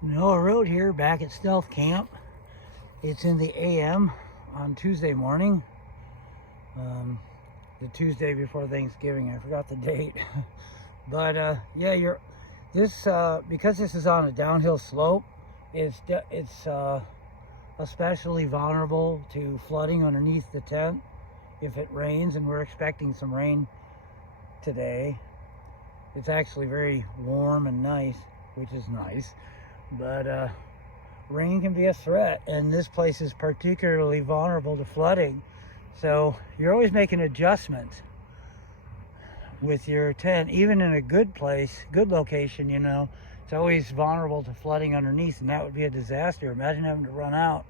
Noah Road here, back at Stealth Camp. It's in the AM on Tuesday morning, the Tuesday before Thanksgiving. I forgot the date, but yeah, because this is on a downhill slope. It's especially vulnerable to flooding underneath the tent if it rains, and we're expecting some rain today. It's actually very warm and nice, which is nice. But rain can be a threat, and this place is particularly vulnerable to flooding. So you're always making adjustments with your tent, even in a good place, good location, it's always vulnerable to flooding underneath, and that would be a disaster. Imagine having to run out,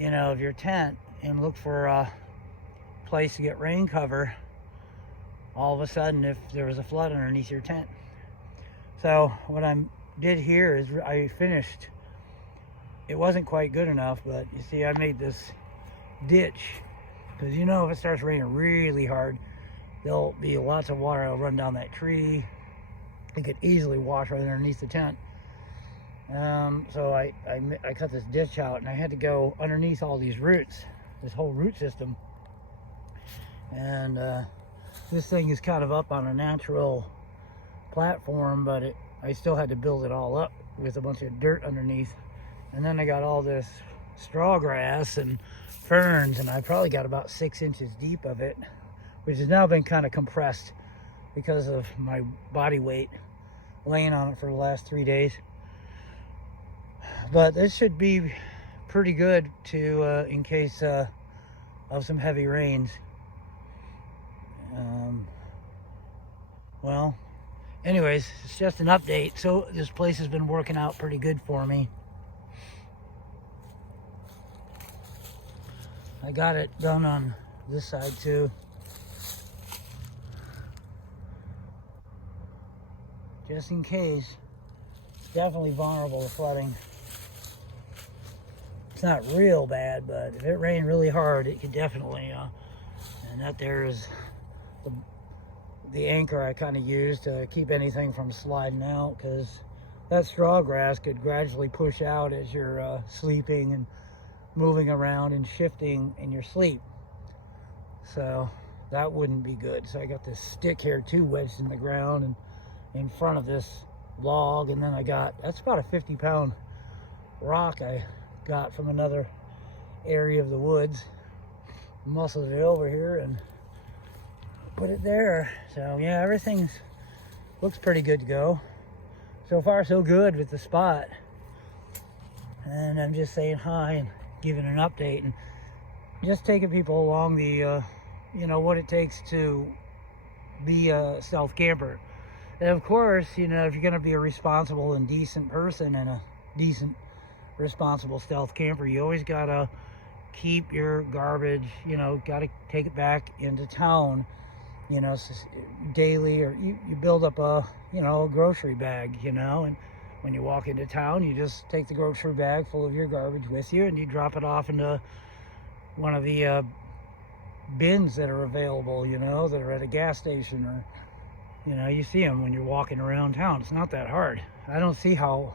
of your tent and look for a place to get rain cover all of a sudden if there was a flood underneath your tent. So what I did here is I finished. It wasn't quite good enough, but you see, I made this ditch because if it starts raining really hard, there'll be lots of water that'll run down that tree. It could easily wash right underneath the tent. So I cut this ditch out, and I had to go underneath all these roots, this whole root system. And this thing is kind of up on a natural platform, but I still had to build it all up with a bunch of dirt underneath. And then I got all this straw grass and ferns, and I probably got about 6 inches deep of it, which has now been kind of compressed because of my body weight laying on it for the last 3 days. But this should be pretty good to in case of some heavy rains. Well, anyways, it's just an update. So this place has been working out pretty good for me. I got it done on this side too. Just in case. It's definitely vulnerable to flooding. It's not real bad, but if it rained really hard, it could definitely, and that there is the anchor I kind of use to keep anything from sliding out, because that straw grass could gradually push out as you're sleeping and moving around and shifting in your sleep. So that wouldn't be good. So I got this stick here too wedged in the ground and in front of this log, and then that's about a 50-pound rock I got from another area of the woods. Muscled it over here and put it there. So yeah, everything looks pretty good to go. So far so good with the spot. And I'm just saying hi and giving an update and just taking people along the what it takes to be a stealth camper. And of course, if you're going to be a responsible and decent person and a decent responsible stealth camper, you always got to keep your garbage, got to take it back into town, daily, or you build up a grocery bag, and when you walk into town, you just take the grocery bag full of your garbage with you, and you drop it off into one of the bins that are available, that are at a gas station, or you see them when you're walking around town. It's not that hard. I don't see how,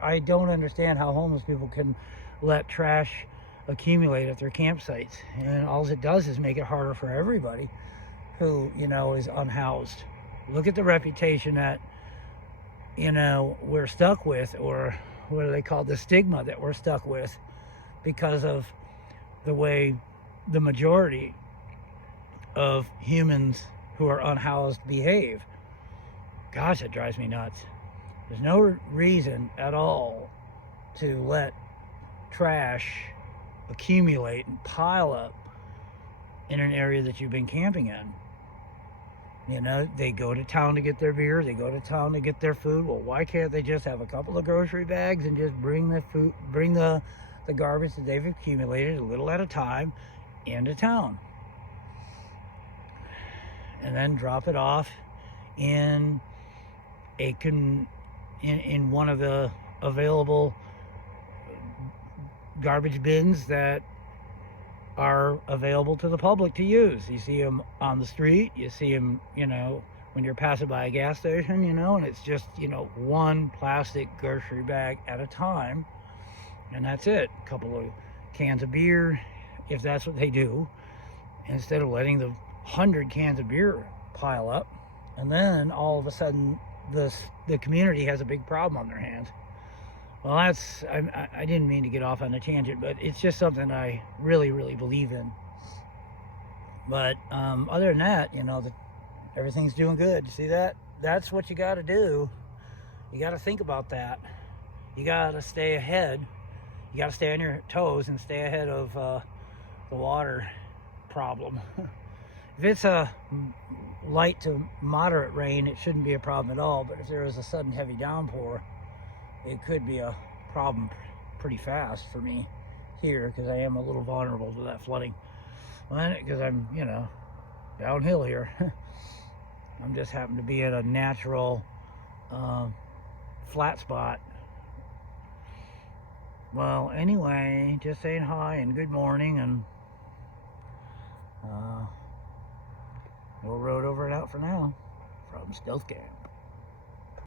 I don't understand how homeless people can let trash accumulate at their campsites. And all it does is make it harder for everybody who, is unhoused. Look at the reputation that, we're stuck with, or what do they call the stigma that we're stuck with because of the way the majority of humans who are unhoused behave. Gosh, it drives me nuts. There's no reason at all to let trash accumulate and pile up in an area that you've been camping in. They go to town to get their beer, they go to town to get their food. Well, why can't they just have a couple of grocery bags and just bring the garbage that they've accumulated a little at a time into town? And then drop it off in in one of the available garbage bins that are available to the public to use. You see them on the street, you see them, when you're passing by a gas station, you know, and it's just, you know, one plastic grocery bag at a time, and that's it. A couple of cans of beer, if that's what they do, instead of letting the 100 cans of beer pile up, and then all of a sudden the community has a big problem on their hands. Well, I didn't mean to get off on a tangent, but it's just something I really, really believe in. But other than that, you know, everything's doing good. See that? That's what you got to do. You got to think about that. You got to stay ahead. You got to stay on your toes and stay ahead of the water problem. If it's a light to moderate rain, it shouldn't be a problem at all. But if there is a sudden heavy downpour, it could be a problem pretty fast for me here, because I am a little vulnerable to that flooding. Well, because I'm, you know, downhill here. I'm just happen to be at a natural flat spot. Well, anyway, just saying hi and good morning, and we'll road over it out for now from Stealth Cam.